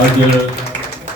我觉得